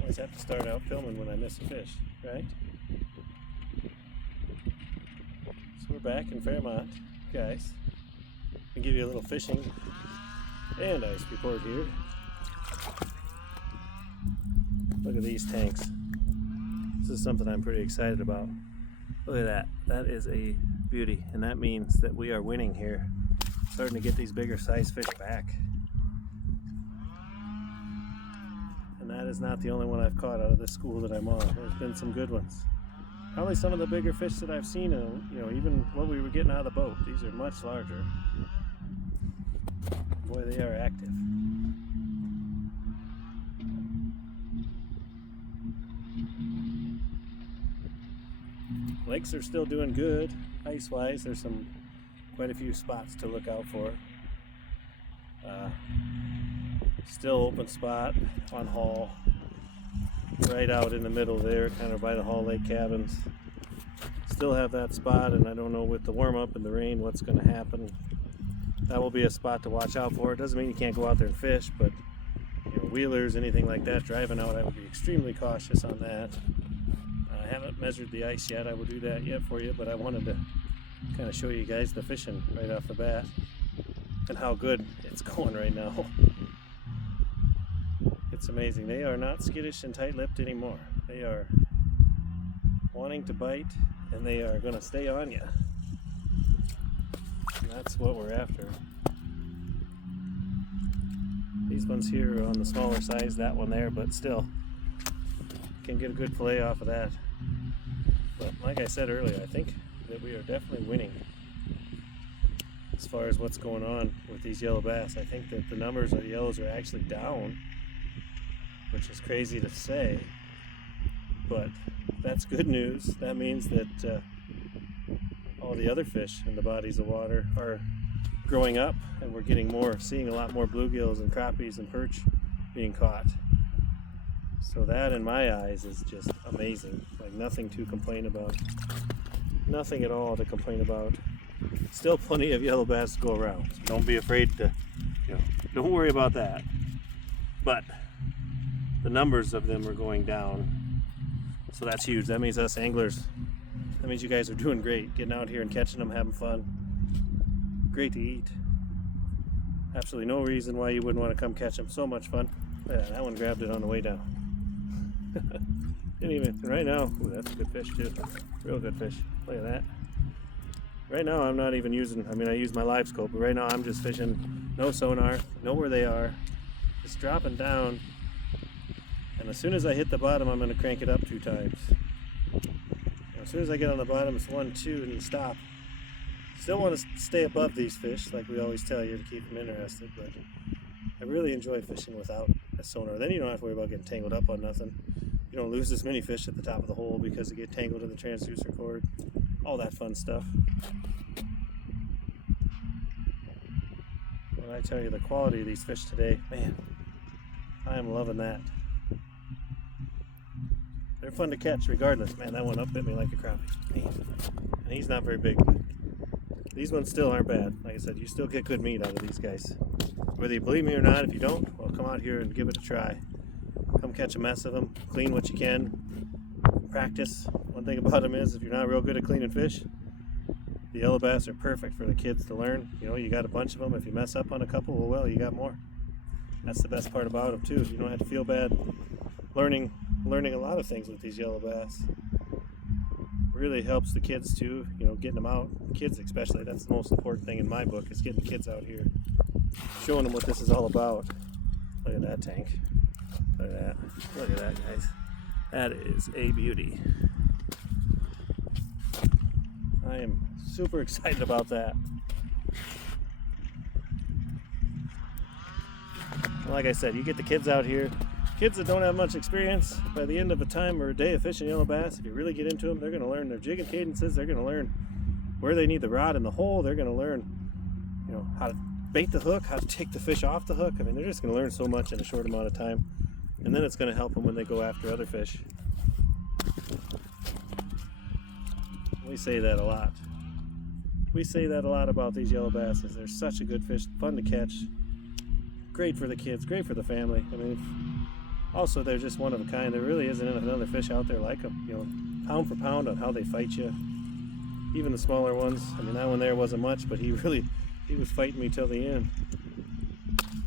Always have to start out filming when I miss a fish, right? So we're back in Fairmont, guys. I'll give you a little fishing and ice report here. Look at these tanks. This is something I'm pretty excited about. Look at that. That is a beauty, and that means that we are winning here. Starting to get these bigger size fish back. And that is not the only one I've caught out of this school that I'm on. There's been some good ones. Probably some of the bigger fish that I've seen, even what we were getting out of the boat. These are much larger. Boy, they are active. Lakes are still doing good, ice-wise. There's quite a few spots to look out for. Still open spot on Hall, right out in the middle there, kind of by the Hall Lake cabins. Still have that spot, and I don't know with the warm-up and the rain what's going to happen. That will be a spot to watch out for. It doesn't mean you can't go out there and fish, but wheelers, anything like that, driving out, I would be extremely cautious on that. I haven't measured the ice yet. I will do that yet for you, but I wanted to kind of show you guys the fishing right off the bat and how good it's going right now. It's amazing. They are not skittish and tight-lipped anymore. They are wanting to bite, and they are going to stay on you. And that's what we're after. These ones here are on the smaller size, that one there, but still can get a good fillet off of that. But like I said earlier, I think that we are definitely winning as far as what's going on with these yellow bass. I think that the numbers of the yellows are actually down, which is crazy to say, but that's good news. That means that all the other fish in the bodies of water are growing up, and we're seeing a lot more bluegills and crappies and perch being caught. So that, in my eyes, is just amazing. Like, nothing to complain about. Nothing at all to complain about. Still plenty of yellow bass to go around. So don't be afraid to, don't worry about that. But the numbers of them are going down. So that's huge. That means us anglers, that means you guys are doing great. Getting out here and catching them, having fun. Great to eat. Absolutely no reason why you wouldn't want to come catch them. So much fun. Look at that one grabbed it on the way down. Didn't even, right now, ooh, that's a good fish too. Real good fish. Look at that. Right now I'm not even using, I use my live scope, but right now I'm just fishing, no sonar, know where they are, just dropping down, and as soon as I hit the bottom I'm going to crank it up 2 times. As soon as I get on the bottom it's 1, 2, and stop. Still want to stay above these fish, like we always tell you, to keep them interested, but I really enjoy fishing without a sonar. Then you don't have to worry about getting tangled up on nothing. You don't lose as many fish at the top of the hole because they get tangled in the transducer cord. All that fun stuff. When I tell you the quality of these fish today, man, I am loving that. They're fun to catch regardless. Man, that one up bit me like a crappie. Man. And he's not very big. These ones still aren't bad. Like I said, you still get good meat out of these guys. Whether you believe me or not, if you don't, well, come out here and give it a try. Come catch a mess of them, clean what you can, practice. One thing about them is if you're not real good at cleaning fish, the yellow bass are perfect for the kids to learn. You got a bunch of them. If you mess up on a couple, well, you got more. That's the best part about them too. You don't have to feel bad learning a lot of things with these yellow bass. Really helps the kids too, getting them out. Kids especially, that's the most important thing in my book, is getting the kids out here, showing them what this is all about. Look at that tank. Look at that. Look at that, guys. That is a beauty. I am super excited about that. Like I said, you get the kids out here. Kids that don't have much experience, by the end of a time or a day of fishing yellow bass, if you really get into them, they're going to learn their jigging cadences. They're going to learn where they need the rod in the hole. They're going to learn, how to bait the hook, how to take the fish off the hook. They're just going to learn so much in a short amount of time. and then it's going to help them when they go after other fish. We say that a lot. We say that a lot about these yellow basses. They're such a good fish, fun to catch, great for the kids, great for the family. I mean, also they're just one of a kind. There really isn't another fish out there like them. You know, pound for pound on how they fight you. Even the smaller ones. I mean, that one there wasn't much, but he was fighting me till the end.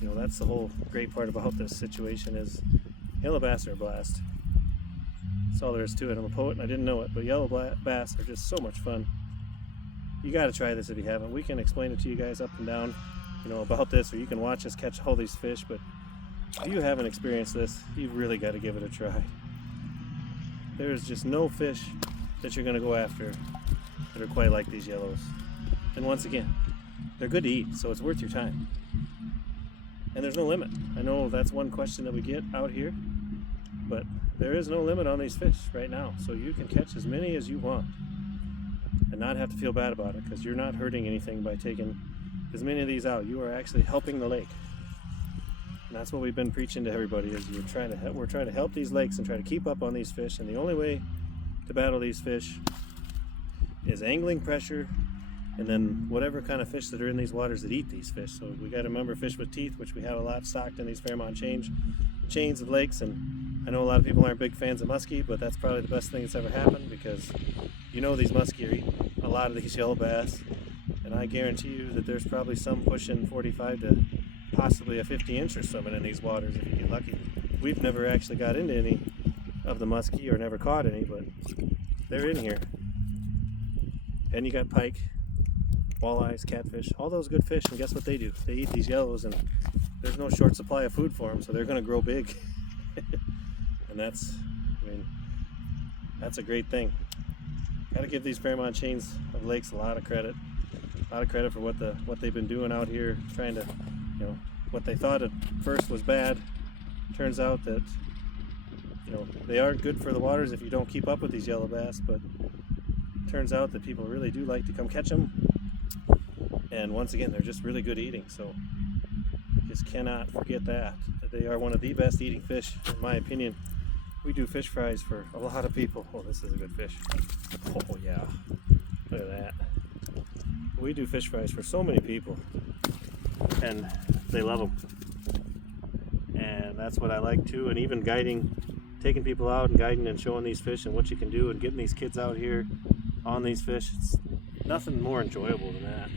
You know, that's the whole great part about this situation is yellow bass are a blast. That's all there is to it. I'm a poet and I didn't know it, but yellow bass are just so much fun. You got to try this if you haven't. We can explain it to you guys up and down, you know, about this, or you can watch us catch all these fish, but if you haven't experienced this, you've really got to give it a try. There's just no fish that you're going to go after that are quite like these yellows. And once again, they're good to eat, so it's worth your time. And there's no limit. I know that's one question that we get out here, but there is no limit on these fish right now, so you can catch as many as you want and not have to feel bad about it, because you're not hurting anything by taking as many of these out. You are actually helping the lake. And that's what we've been preaching to everybody, is we're trying to help these lakes and try to keep up on these fish, and the only way to battle these fish is angling pressure, and then whatever kind of fish that are in these waters that eat these fish. So we got to remember fish with teeth, which we have a lot stocked in these Fairmont chains of lakes. And I know a lot of people aren't big fans of muskie, but that's probably the best thing that's ever happened, because you know these muskie are eating a lot of these yellow bass, and I guarantee you that there's probably some pushing 45 to possibly a 50 incher swimming in these waters if you get lucky. We've never actually got into any of the muskie or never caught any, but they're in here. And you got pike, walleyes, catfish, all those good fish, and guess what they do? They eat these yellows, and there's no short supply of food for them, so they're going to grow big. And that's a great thing. Got to give these Fairmont chains of lakes a lot of credit for what they've been doing out here, trying to, you know, what they thought at first was bad, turns out that, you know, they aren't good for the waters if you don't keep up with these yellow bass, but it turns out that people really do like to come catch them. And once again, they're just really good eating, so you just cannot forget that they are one of the best eating fish, in my opinion. We do fish fries for a lot of people. Oh, this is a good fish. Oh yeah, look at that. We do fish fries for so many people, and they love them. And that's what I like too. And even taking people out and guiding and showing these fish and what you can do, and getting these kids out here on these fish, it's nothing more enjoyable than that.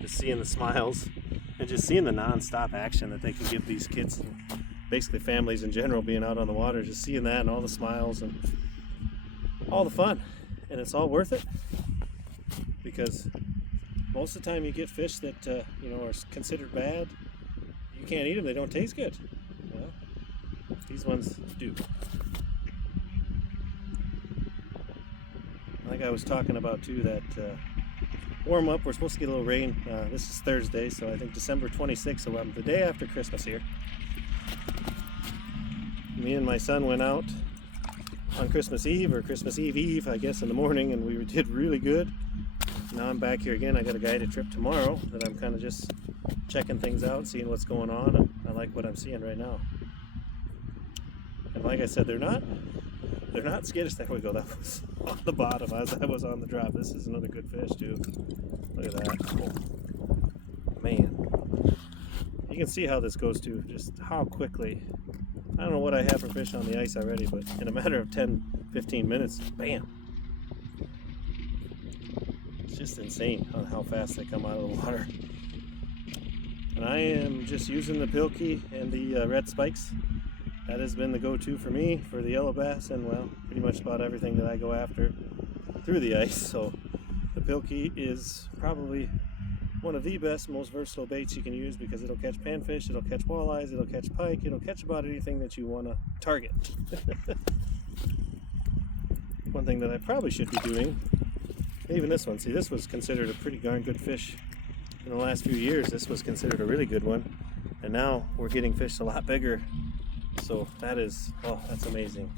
Just seeing the smiles and just seeing the non-stop action that they can give these kids, and basically families in general, being out on the water, just seeing that and all the smiles and all the fun. And it's all worth it, because most of the time you get fish that you know, are considered bad. You can't eat them, they don't taste good. Well, these ones do. Like I was talking about too, that warm up, we're supposed to get a little rain. This is Thursday, so I think December 26th, so the day after Christmas here. Me and my son went out on Christmas Eve, or Christmas Eve, I guess, in the morning, and we did really good. Now I'm back here again. I got a guided trip tomorrow that I'm kind of just checking things out, seeing what's going on, and I like what I'm seeing right now. And like I said, they're not skittish. There we go. That was on the bottom as I was on the drop. This is another good fish too. Look at that. Oh, man. You can see how this goes too, just how quickly. I don't know what I have for fish on the ice already, but in a matter of 10-15 minutes, bam. It's just insane on how fast they come out of the water. And I am just using the Pilkey and the red spikes. That has been the go-to for me for the yellow bass, and well, pretty much about everything that I go after through the ice. So the Pilkey is probably one of the best, most versatile baits you can use, because it'll catch panfish, it'll catch walleyes, it'll catch pike, it'll catch about anything that you want to target. One thing that I probably should be doing, even this one, see, this was considered a pretty darn good fish in the last few years. This was considered a really good one, and now we're getting fish a lot bigger. So that is, oh, that's amazing.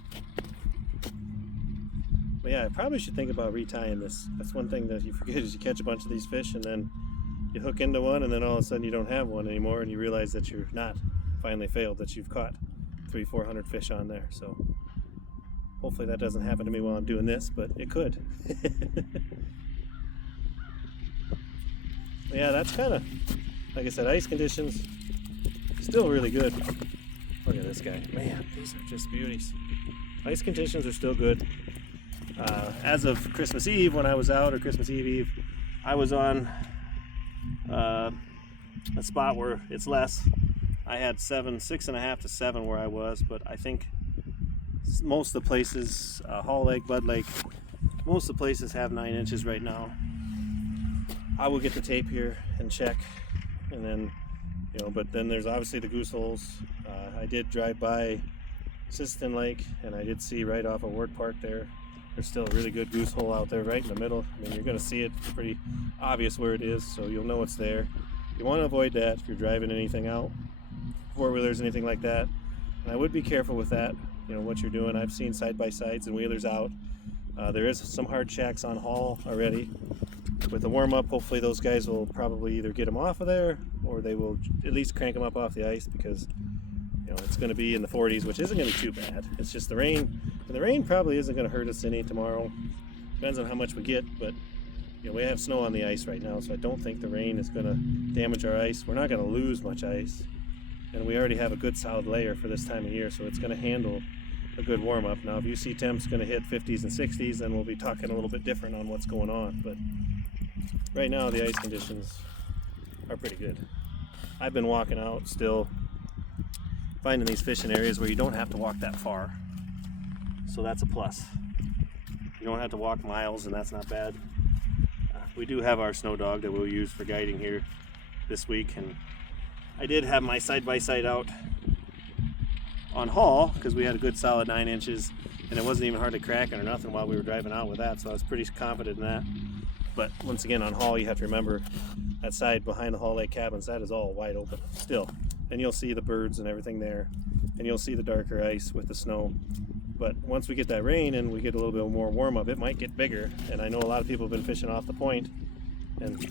But yeah, I probably should think about retying this. That's one thing that you forget, is you catch a bunch of these fish and then you hook into one, and then all of a sudden you don't have one anymore, and you realize that you're not finally failed, that you've caught 300-400 fish on there. So hopefully that doesn't happen to me while I'm doing this, but it could. Yeah, that's kind of, like I said, ice conditions still really good. Look at this guy. Man, these are just beauties. Ice conditions are still good. As of Christmas Eve, when I was out, or Christmas Eve, I was on a spot where it's less. I had 6.5 to 7 where I was, but I think most of the places, Hall Lake, Bud Lake, most of the places have 9 inches right now. I will get the tape here and check, and then, but then there's obviously the goose holes. I did drive by Sisseton Lake, and I did see right off of Ward Park there's still a really good goose hole out there right in the middle. I mean, you're going to see it. It's pretty obvious where it is, so you'll know it's there. You want to avoid that if you're driving anything out, four-wheelers, anything like that. And I would be careful with that, what you're doing. I've seen side-by-sides and wheelers out. There is some hard shacks on Hall already. With the warm-up, hopefully those guys will probably either get them off of there, or they will at least crank them up off the ice, because it's going to be in the 40s, which isn't going to be too bad. It's just the rain, and the rain probably isn't going to hurt us any tomorrow. Depends on how much we get, but we have snow on the ice right now, so I don't think the rain is going to damage our ice. We're not going to lose much ice, and we already have a good solid layer for this time of year, so it's going to handle a good warm-up. Now, if UC temp's going to hit 50s and 60s, then we'll be talking a little bit different on what's going on, but right now the ice conditions are pretty good. I've been walking out still, finding these fishing areas where you don't have to walk that far, so that's a plus. You don't have to walk miles, and that's not bad. We do have our snow dog that we'll use for guiding here this week, and I did have my side-by-side out on Hall because we had a good solid 9 inches, and it wasn't even hardly cracking or nothing while we were driving out with that, so I was pretty confident in that. But once again, on Hall, you have to remember that side behind the Hall Lake cabins, that is all wide open still, and you'll see the birds and everything there, and you'll see the darker ice with the snow. But once we get that rain and we get a little bit more warm-up, it might get bigger, and I know a lot of people have been fishing off the point, and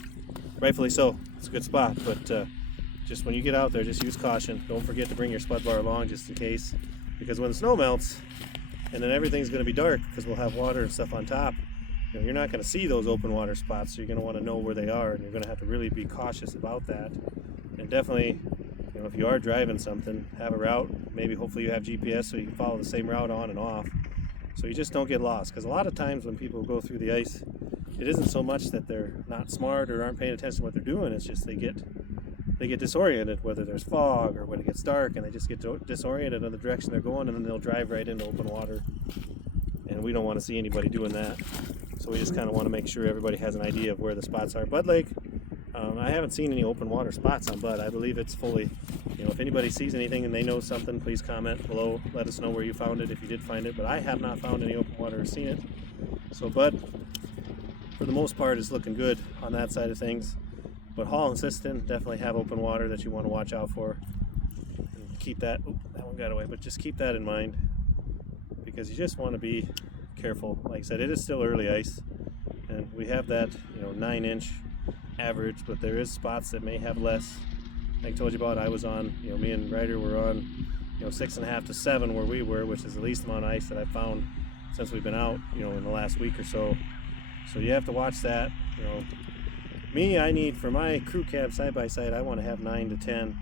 rightfully so. It's a good spot, but just when you get out there, just use caution. Don't forget to bring your spud bar along just in case, because when the snow melts and then everything's going to be dark because we'll have water and stuff on top, you're not going to see those open water spots, so you're going to want to know where they are, and you're going to have to really be cautious about that. And definitely, if you are driving something, have a route. Maybe hopefully you have GPS so you can follow the same route on and off, so you just don't get lost. Because a lot of times when people go through the ice, it isn't so much that they're not smart or aren't paying attention to what they're doing. It's just they get disoriented, whether there's fog or when it gets dark, and they just get disoriented in the direction they're going, and then they'll drive right into open water. And we don't want to see anybody doing that. So we just kind of want to make sure everybody has an idea of where the spots are. Bud Lake, I haven't seen any open water spots on Bud. I believe it's fully, if anybody sees anything and they know something, please comment below. Let us know where you found it if you did find it. But I have not found any open water or seen it. So Bud, for the most part, is looking good on that side of things. But Hall and Sisseton definitely have open water that you want to watch out for. And keep that, that one got away, but just keep that in mind, because you just want to be careful. Like I said, it is still early ice, and we have that 9-inch average, but there is spots that may have less. Like I told you about, I was on, me and Ryder were on 6.5 to 7 where we were, which is the least amount of ice that I've found since we've been out in the last week or so. So you have to watch that. Me, I need, for my crew cab side-by-side, I want to have 9 to 10,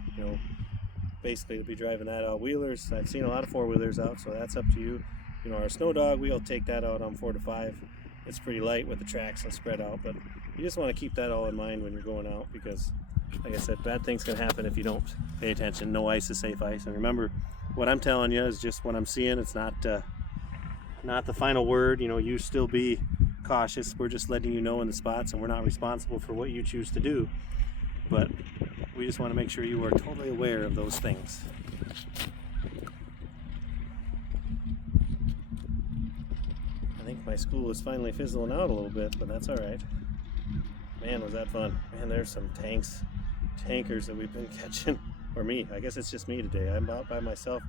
basically to be driving that out. Wheelers, I've seen a lot of four-wheelers out, so that's up to you. Our snow dog, we'll take that out on 4 to 5. It's pretty light with the tracks and spread out, but you just want to keep that all in mind when you're going out, because, like I said, bad things can happen if you don't pay attention. No ice is safe ice. And remember, what I'm telling you is just what I'm seeing. It's not the final word. You still be cautious. We're just letting you know in the spots, and we're not responsible for what you choose to do. But we just want to make sure you are totally aware of those things. I think my school is finally fizzling out a little bit, but that's all right. Man, was that fun. Man, there's some tankers that we've been catching. Or me. I guess it's just me today. I'm out by myself.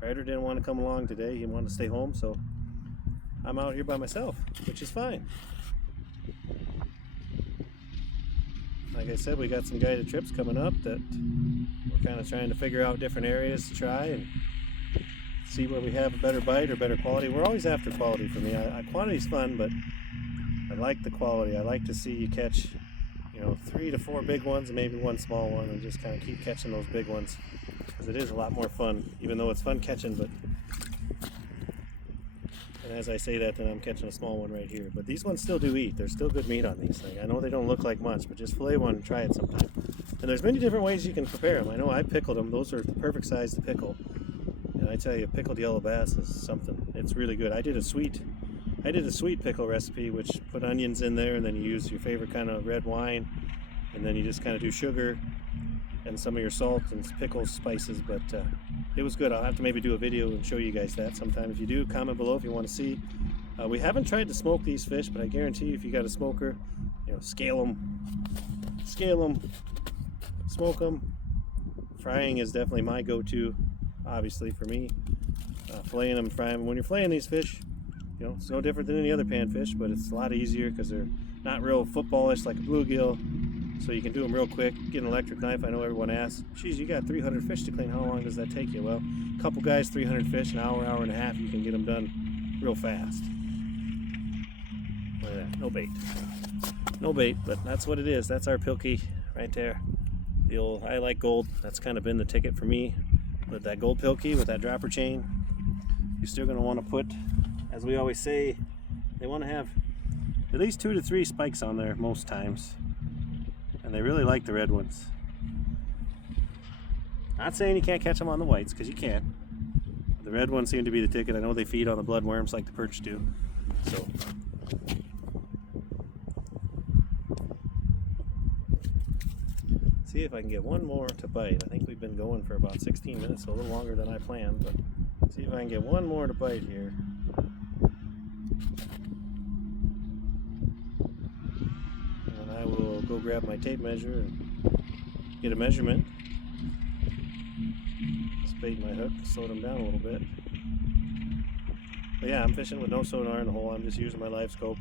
Ryder didn't want to come along today. He wanted to stay home, so I'm out here by myself, which is fine. Like I said, we got some guided trips coming up that we're kind of trying to figure out different areas to try, and see where we have a better bite or better quality. We're always after quality for me. Quantity's fun, but I like the quality. I like to see you catch, 3 to 4 big ones and maybe one small one, and just kind of keep catching those big ones, because it is a lot more fun, even though it's fun catching. But and as I say that, then I'm catching a small one right here. But these ones still do eat. There's still good meat on these things. I know they don't look like much, but just fillet one and try it sometime. And there's many different ways you can prepare them. I know I pickled them. Those are the perfect size to pickle. And I tell you, pickled yellow bass is something. It's really good. I did a sweet pickle recipe, which put onions in there, and then you use your favorite kind of red wine, and then you just kind of do sugar and some of your salt and pickle spices. But it was good. I'll have to maybe do a video and show you guys that sometime. If you do, comment below if you want to see. We haven't tried to smoke these fish, but I guarantee you, if you got a smoker, scale them, smoke them. Frying is definitely my go-to, obviously, for me. Filleting them, frying them. When you're filleting these fish, it's no different than any other panfish, but it's a lot easier because they're not real footballish like a bluegill. So you can do them real quick. Get an electric knife. I know everyone asks, geez, you got 300 fish to clean. How long does that take you? Well, a couple guys, 300 fish, an hour, hour and a half, you can get them done real fast. Look at that. No bait. No bait, but that's what it is. That's our pilkey right there. The old I like gold. That's kind of been the ticket for me. With that gold pilkey with that dropper chain, you're still going to want to put, as we always say, they want to have at least 2 to 3 spikes on there most times. And they really like the red ones. Not saying you can't catch them on the whites, because you can. The red ones seem to be the ticket. I know they feed on the bloodworms like the perch do. So see if I can get one more to bite. I think we've been going for about 16 minutes, so a little longer than I planned, but see if I can get one more to bite here. And I will go grab my tape measure and get a measurement. Just bait my hook, slow them down a little bit. But yeah, I'm fishing with no sonar in the hole. I'm just using my live scope,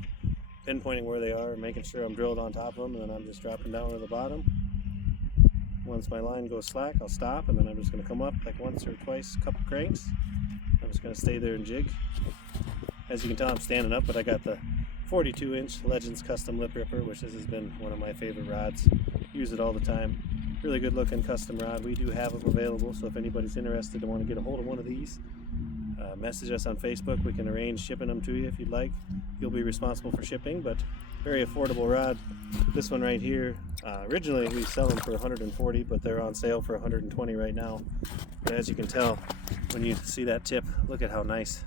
pinpointing where they are, making sure I'm drilled on top of them, and then I'm just dropping down to the bottom. Once my line goes slack, I'll stop, and then I'm just going to come up like once or twice, a couple cranks. I'm just going to stay there and jig. As you can tell, I'm standing up, but I got the 42-inch Legends Custom Lip Ripper, which has been one of my favorite rods. Use it all the time. Really good looking custom rod. We do have them available, so if anybody's interested and want to get a hold of one of these, message us on Facebook. We can arrange shipping them to you if you'd like. You'll be responsible for shipping, but very affordable rod. This one right here, originally we sell them for 140, but they're on sale for 120 right now. But as you can tell, when you see that tip, look at how nice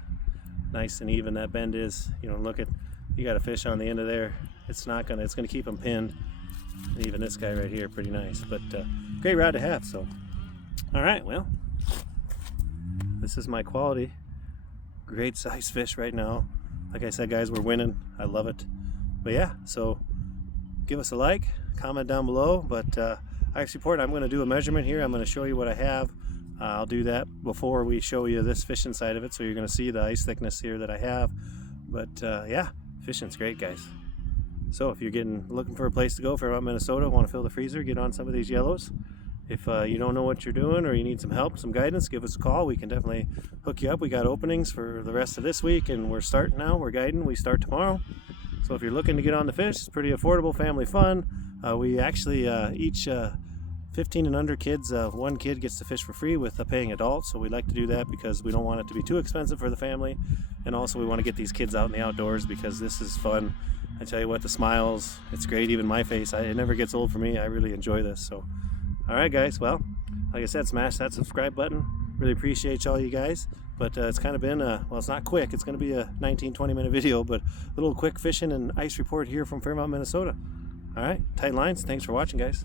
and even that bend is. Look at, you got a fish on the end of there. It's gonna keep them pinned. And even this guy right here, pretty nice. But great rod to have. So, all right, well, this is my quality, great size fish right now. Like I said, guys, we're winning. I love it. But yeah, so give us a like, comment down below. But ice report, I'm going to do a measurement here. I'm going to show you what I have. I'll do that before we show you this fishing side of it, so you're going to see the ice thickness here that I have. But yeah, fishing's great, guys. So if you're looking for a place to go, Fairmont, Minnesota, want to fill the freezer, get on some of these yellows. If you don't know what you're doing or you need some help, some guidance, give us a call. We can definitely hook you up. We got openings for the rest of this week, and we're starting now. We're guiding. We start tomorrow. So if you're looking to get on the fish, it's pretty affordable, family fun. We actually, each 15 and under kids, one kid gets to fish for free with a paying adult. So we like to do that because we don't want it to be too expensive for the family. And also we want to get these kids out in the outdoors because this is fun. I tell you what, the smiles, it's great. Even my face, it never gets old for me. I really enjoy this. So, all right, guys. Well, like I said, smash that subscribe button. Really appreciate all you guys. But it's kind of been, well, it's not quick. It's going to be a 19-20 minute video, but a little quick fishing and ice report here from Fairmont, Minnesota. All right, tight lines. Thanks for watching, guys.